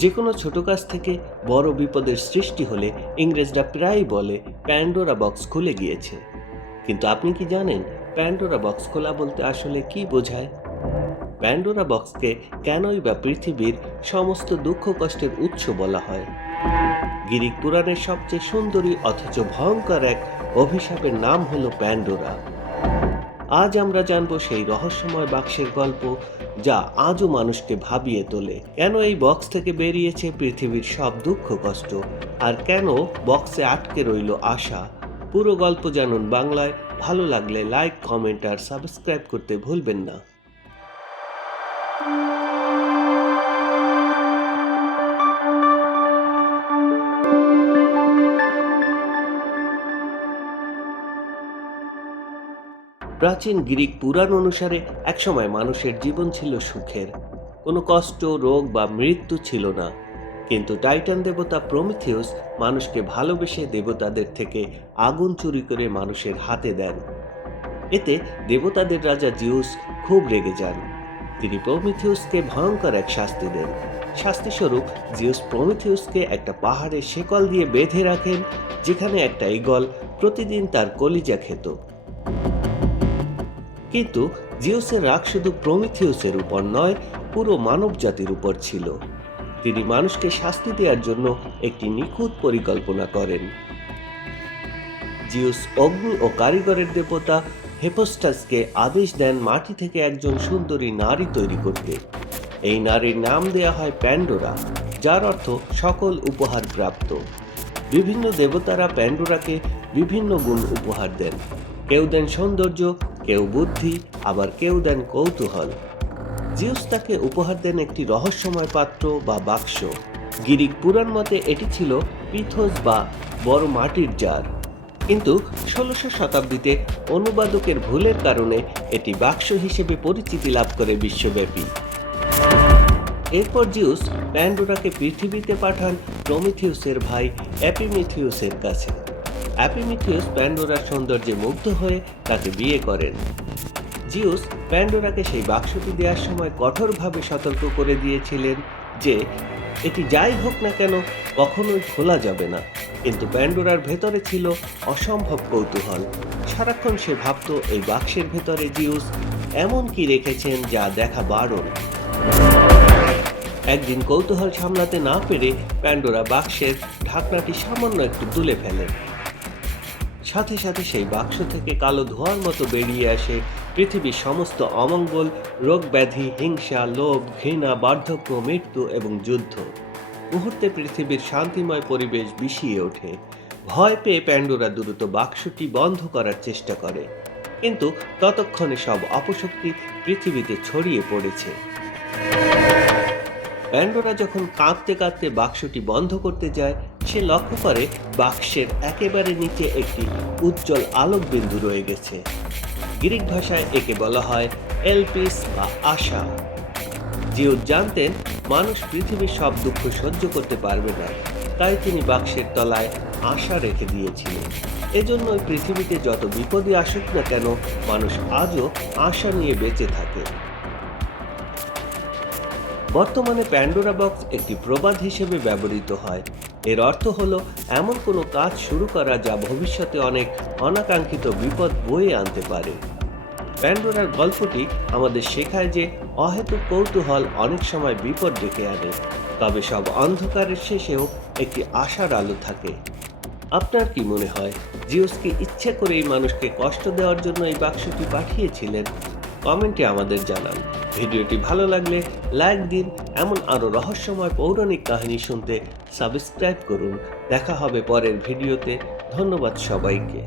যে কোনো ছোট কাজ থেকে বড় বিপদের সৃষ্টি হলে ইংরেজরা প্রায়ই বলে প্যান্ডোরা বক্স খুলে গিয়েছে। কিন্তু আপনি কি জানেন প্যান্ডোরা বক্স খোলা বলতে আসলে কি বোঝায়? প্যান্ডোরা বক্সকে কেনই বা পৃথিবীর সমস্ত দুঃখ কষ্টের উৎস বলা হয়? গ্রিক পুরাণের সবচেয়ে সুন্দরী অথচ ভয়ঙ্কর এক অভিশাপের নাম হলো প্যান্ডোরা। আজ আমরা জানব সেই রহস্যময় বাক্সের গল্প, যা আজও মানুষকে ভাবিয়ে তোলে। কেন এই বক্স থেকে বেরিয়েছে পৃথিবীর সব দুঃখ কষ্ট, আর কেন বক্সে আটকে রইল আশা? পুরো গল্প জানুন বাংলায়। ভালো লাগলে লাইক, কমেন্ট আর সাবস্ক্রাইব করতে ভুলবেন না। প্রাচীন গ্রিক পুরাণ অনুসারে একসময় মানুষের জীবন ছিল সুখের। কোনো কষ্ট, রোগ বা মৃত্যু ছিল না। কিন্তু টাইটান দেবতা প্রমিথিউস মানুষকে ভালোবেসে দেবতাদের থেকে আগুন চুরি করে মানুষের হাতে দেন। এতে দেবতাদের রাজা জিউস খুব রেগে যান। তিনি প্রমিথিউসকে ভয়ঙ্কর এক শাস্তি দেন। শাস্তিস্বরূপ জিউস প্রমিথিউসকে একটা পাহাড়ের শেকল দিয়ে বেঁধে রাখেন, যেখানে একটা ঈগল প্রতিদিন তার কলিজা খেত। কিন্তু জিউসের রাগ শুধু প্রমিথিউসের উপর নয়, পুরো মানব জাতির উপর ছিল। তিনি মানুষকে শাস্তি দেওয়ার জন্য একটি নিখুঁত পরিকল্পনা করেন। জিউস অগ্নি ও কারিগরের দেবতা হেফোস্টাসকে আদেশ দেন মাটি থেকে একজন সুন্দরী নারী তৈরি করতে। এই নারীর নাম দেয়া হয় প্যান্ডোরা, যার অর্থ সকল উপহার প্রাপ্ত। বিভিন্ন দেবতারা প্যান্ডোরাকে বিভিন্ন গুণ উপহার দেন। কেউ দেন সৌন্দর্য, কেউ বুদ্ধি, আবার কেউ দেন কৌতূহল। জিউস তাকে উপহার দেন একটি রহস্যময় পাত্র বা বাক্স। গ্রিক পুরাণ মতে এটি ছিল পিথোস বা বড় মাটির জার। কিন্তু 1600 শতাব্দীতে অনুবাদকের ভুলের কারণে এটি বাক্স হিসেবে পরিচিতি লাভ করে বিশ্বব্যাপী। এরপর জিউস প্যান্ডোরাকে পৃথিবীতে পাঠান প্রমিথিউসের ভাই এপিমিথিউসের কাছে। এপিমিথিউস প্যান্ডোরার সৌন্দর্যে মুগ্ধ হয়ে তাকে বিয়ে করেন। জিউস প্যান্ডোরাকে সেই বাক্সটি দেওয়ার সময় কঠোরভাবে সতর্ক করে দিয়েছিলেন যে এটি যাই হোক না কেন কখনোই খোলা যাবে না। কিন্তু প্যান্ডোরার ভেতরে ছিল অসম্ভব কৌতূহল। সারাক্ষণ সে ভাবত এই বাক্সের ভেতরে জিউস এমন কি রেখেছেন যা দেখা বারণ। একদিন কৌতূহল সামলাতে না পেরে প্যান্ডোরা বাক্সের ঢাকনাটি সামান্য একটু তুলে ফেলেন। সাথে সাথে সেই বাক্স থেকে কালো ধোঁয়ার মতো বেরিয়ে আসে পৃথিবীর সমস্ত অমঙ্গল, রোগ ব্যাধি, হিংসা, লোভ, ঘৃণা, বার্ধক্য, মৃত্যু এবং যুদ্ধ। মুহূর্তে পৃথিবীর শান্তিময় পরিবেশ বিষিয়ে ওঠে। ভয় পেয়ে প্যান্ডোরা দ্রুত বাক্সটি বন্ধ করার চেষ্টা করে, কিন্তু ততক্ষণে সব অপশক্তি পৃথিবীতে ছড়িয়ে পড়েছে। প্যান্ডোরা যখন কাঁদতে কাঁদতে বাক্সটি বন্ধ করতে যায়, সে লক্ষ্য করে বাক্সের একেবারে নিচে একটি উজ্জ্বল আলোক বিন্দু রয়ে গেছে। গ্রিক ভাষায় একে বলা হয় এলপিস বা আশা। জিউস জানতেন মানুষ পৃথিবীর সব দুঃখ সহ্য করতে পারবে না, তাই তিনি বাক্সের তলায় আশা রেখে দিয়েছিলেন। এজন্যই পৃথিবীতে যত বিপদই আসুক না কেন, মানুষ আজও আশা নিয়ে বেঁচে থাকে। বর্তমানে প্যান্ডোরা বক্স একটি প্রবাদ হিসেবে ব্যবহৃত হয়। এর অর্থ হলো এমন কোনো কাজ শুরু করা যা ভবিষ্যতে অনেক অনাকাঙ্ক্ষিত বিপদ বয়ে আনতে পারে। প্যান্ডোরার গল্পটি আমাদের শেখায় যে অহেতুক কৌতূহল অনেক সময় বিপদ ডেকে আনে, তবে সব অন্ধকারের শেষেও একটি আশার আলো থাকে। আপনার কি মনে হয়, জিউস কি ইচ্ছে করে এই মানুষকে কষ্ট দেওয়ার জন্য এই বাক্সটি পাঠিয়েছিলেন? কমেন্টে আমাদের জানান। ভিডিওটি ভালো লাগলে লাইক দিন। এমন আরও রহস্যময় পৌরাণিক কাহিনী শুনতে সাবস্ক্রাইব করুন। দেখা হবে পরের ভিডিওতে। ধন্যবাদ সবাইকে।